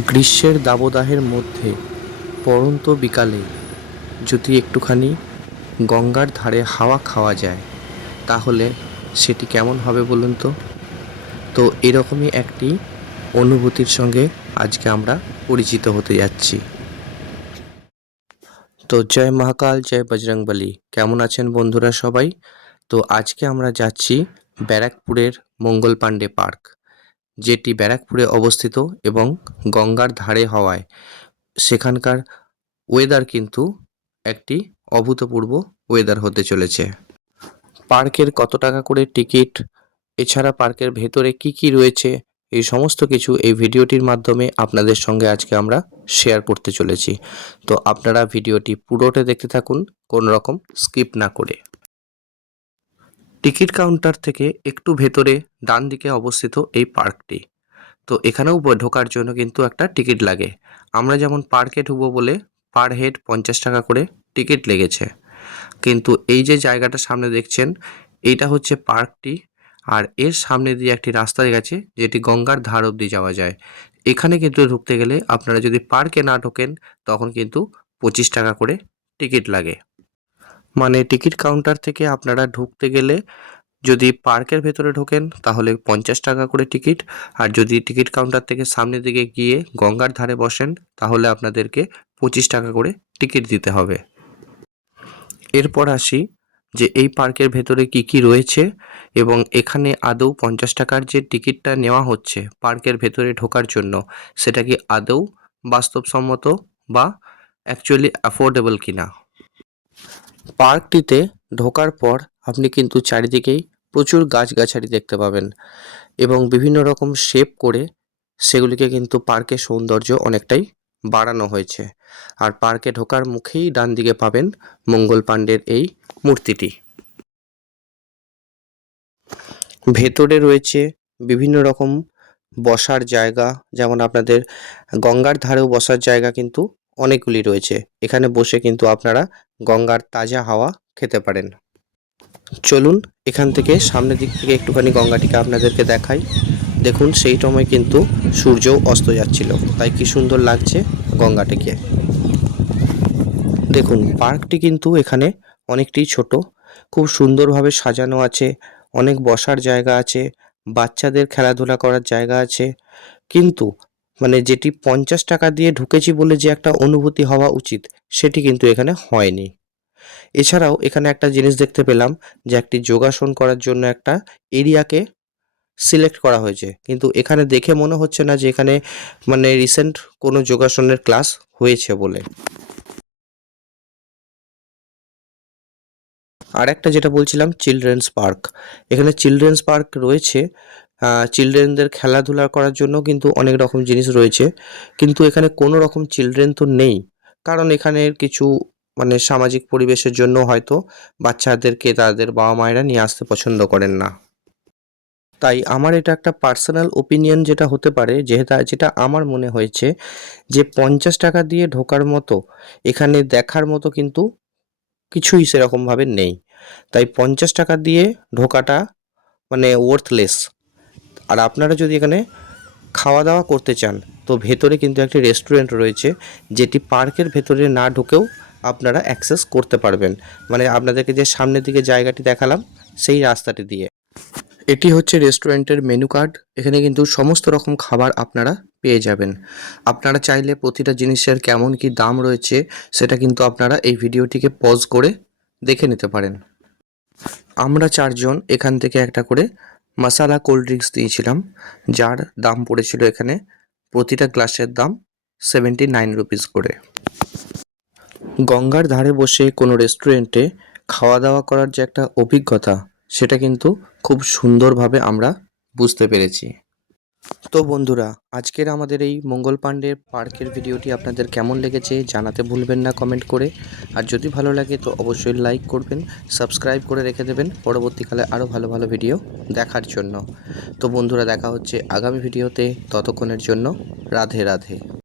গ্রীষ্মের দাবদাহের মধ্যে পড়ন্ত বিকালে যদি একটুখানি গঙ্গার ধারে হাওয়া খাওয়া যায় তাহলে সেটি কেমন হবে বলুন তো। তো এরকমই একটি অনুভূতির সঙ্গে আজকে আমরা পরিচিত হতে যাচ্ছি। তো জয় মহাকাল, জয় বজরংবলী। কেমন আছেন বন্ধুরা সবাই? তো আজকে আমরা যাচ্ছি ব্যারাকপুরের মঙ্গল পাণ্ডে পার্ক, যেটি ব্যারাকপুরে অবস্থিত এবং গঙ্গার ধারে হওয়ায় সেখানকার ওয়েদার কিন্তু একটি অভূতপূর্ব ওয়েদার হতে চলেছে। পার্কের কত টাকা করে টিকিট, এছাড়া পার্কের ভেতরে কি কি রয়েছে, এই সমস্ত কিছু এই ভিডিওটির মাধ্যমে আপনাদের সঙ্গে আজকে আমরা শেয়ার করতে চলেছি। তো আপনারা ভিডিওটি পুরোটা দেখতে থাকুন, কোনো রকম স্কিপ না করে। টিকিট কাউন্টার থেকে একটু ভেতরে ডান দিকে অবস্থিত এই পার্কটি। তো এখানেও ঢোকার জন্য কিন্তু একটা টিকিট লাগে। আমরা যেমন পার্কে ঢুকবো বলে পার হেড 50 টাকা করে টিকিট লেগেছে, কিন্তু এই যে জায়গাটা সামনে দেখছেন এইটা হচ্ছে পার্কটি, আর এর সামনে দিয়ে একটি রাস্তা গেছে যেটি গঙ্গার ধার অবধি যাওয়া যায়। এখানে কিন্তু ঢুকতে গেলে আপনারা যদি পার্কে না ঢোকেন তখন কিন্তু 25 টাকা করে টিকিট লাগে। মানে টিকিট কাউন্টার থেকে আপনারা ঢুকতে গেলে যদি পার্কের ভেতরে ঢোকেন তাহলে 50 টাকা করে টিকিট, আর যদি টিকিট কাউন্টার থেকে সামনের দিকে গিয়ে গঙ্গার ধারে বসেন তাহলে আপনাদেরকে 25 টাকা করে টিকিট দিতে হবে। এরপর আসি যে এই পার্কের ভেতরে কি কি রয়েছে এবং এখানে আদৌ 50 টাকার যে টিকিটটা নেওয়া হচ্ছে পার্কের ভেতরে ঢোকার জন্য সেটা কি আদৌ বাস্তবসম্মত বা অ্যাকচুয়ালি অ্যাফোর্ডেবল কিনা। পার্কটিতে ঢোকার পর আপনি কিন্তু চারিদিকেই প্রচুর গাছগাছালি দেখতে পাবেন এবং বিভিন্ন রকম শেপ করে সেগুলিকে কিন্তু পার্কের সৌন্দর্য অনেকটাই বাড়ানো হয়েছে। আর পার্কে ঢোকার মুখেই ডান দিকে পাবেন মঙ্গল পাণ্ডের এই মূর্তিটি। ভেতরে রয়েছে বিভিন্ন রকম বসার জায়গা, যেমন আপনাদের গঙ্গার ধারেও বসার জায়গা কিন্তু অনেকগুলি রয়েছে। এখানে বসে কিন্তু আপনারা গঙ্গার তাজা হাওয়া খেতে পারেন। চলুন এখান থেকে সামনের দিক থেকে একটুখানি গঙ্গাটিকে আপনাদেরকে দেখাই। দেখুন সেই সময় কিন্তু সূর্যও অস্ত যাচ্ছিল, তাই কি সুন্দর লাগছে গঙ্গাটিকে। দেখুন পার্কটি কিন্তু এখানে অনেকটি ছোট, খুব সুন্দরভাবে সাজানো আছে, অনেক বসার জায়গা আছে, বাচ্চাদের খেলাধুলা করার জায়গা আছে, কিন্তু মানে যেটি 50 টাকা দিয়ে ঢুকেছি বলে যে একটা অনুভূতি হওয়া উচিত সেটি কিন্তু এখানে হয়নি। এছাড়াও এখানে একটা জিনিস দেখতে পেলাম যে একটি যোগাসন করার জন্য একটা এরিয়াকে সিলেক্ট করা হয়েছে, কিন্তু এখানে দেখে মনে হচ্ছে না যে এখানে মানে রিসেন্ট কোনো যোগাসনের ক্লাস হয়েছে বলে। আর একটা যেটা বলছিলাম চিলড্রেন্স পার্ক, এখানে চিলড্রেন্স পার্ক রয়েছে, চিলড্রেনদের খেলাধুলা করার জন্য কিন্তু অনেক রকম জিনিস রয়েছে, কিন্তু এখানে কোনো রকম চিলড্রেন তো নেই, কারণ এখানে কিছু মানে সামাজিক পরিবেশের জন্য হয়তো বাচ্চাদেরকে তাদের বাবা মায়েরা নিয়ে আসতে পছন্দ করেন না। তাই আমার এটা একটা পার্সোনাল ওপিনিয়ন যেটা হতে পারে, যেটা আমার মনে হয়েছে যে 50 টাকা দিয়ে ঢোকার মতো এখানে দেখার মতো কিন্তু কিছুই সেরকমভাবে নেই। তাই 50 টাকা দিয়ে ঢোকাটা মানে ওর্থলেস। আর আপনারা যদি এখানে খাওয়া দাওয়া করতে চান তো ভেতরে কিন্তু একটি রেস্টুরেন্ট রয়েছে, যেটি পার্কের ভেতরে না ঢুকেও আপনারা অ্যাক্সেস করতে পারবেন। মানে আপনাদেরকে যে সামনের দিকে জায়গাটি দেখালাম সেই রাস্তাটি দিয়ে। এটি হচ্ছে রেস্টুরেন্টের মেনু কার্ড। এখানে কিন্তু সমস্ত রকম খাবার আপনারা পেয়ে যাবেন। আপনারা চাইলে প্রতিটা জিনিসের কেমন কি দাম রয়েছে সেটা কিন্তু আপনারা এই ভিডিওটিকে পজ করে দেখে নিতে পারেন। আমরা 4 জন এখান থেকে একটা করে মাসালা কোল্ড ড্রিঙ্কস দিয়েছিলাম, যার দাম পড়েছিল এখানে প্রতিটা গ্লাসের দাম 79 রুপিস করে। গঙ্গার ধারে বসে কোনো রেস্টুরেন্টে খাওয়া দাওয়া করার যে একটা অভিজ্ঞতা সেটা কিন্তু খুব সুন্দরভাবে আমরা বুঝতে পেরেছি। তো বন্ধুরা, আজকের আমাদের এই মঙ্গল পাণ্ডে পার্কের ভিডিওটি আপনাদের কেমন লেগেছে জানাতে ভুলবেন না কমেন্ট করে। আর যদি ভালো লাগে তো অবশ্যই লাইক করবেন, সাবস্ক্রাইব করে রেখে দেবেন পরবর্তীকালে আরও ভালো ভালো ভিডিও দেখার জন্য। তো বন্ধুরা, দেখা হচ্ছে আগামী ভিডিওতে, ততক্ষণের জন্য রাধে রাধে।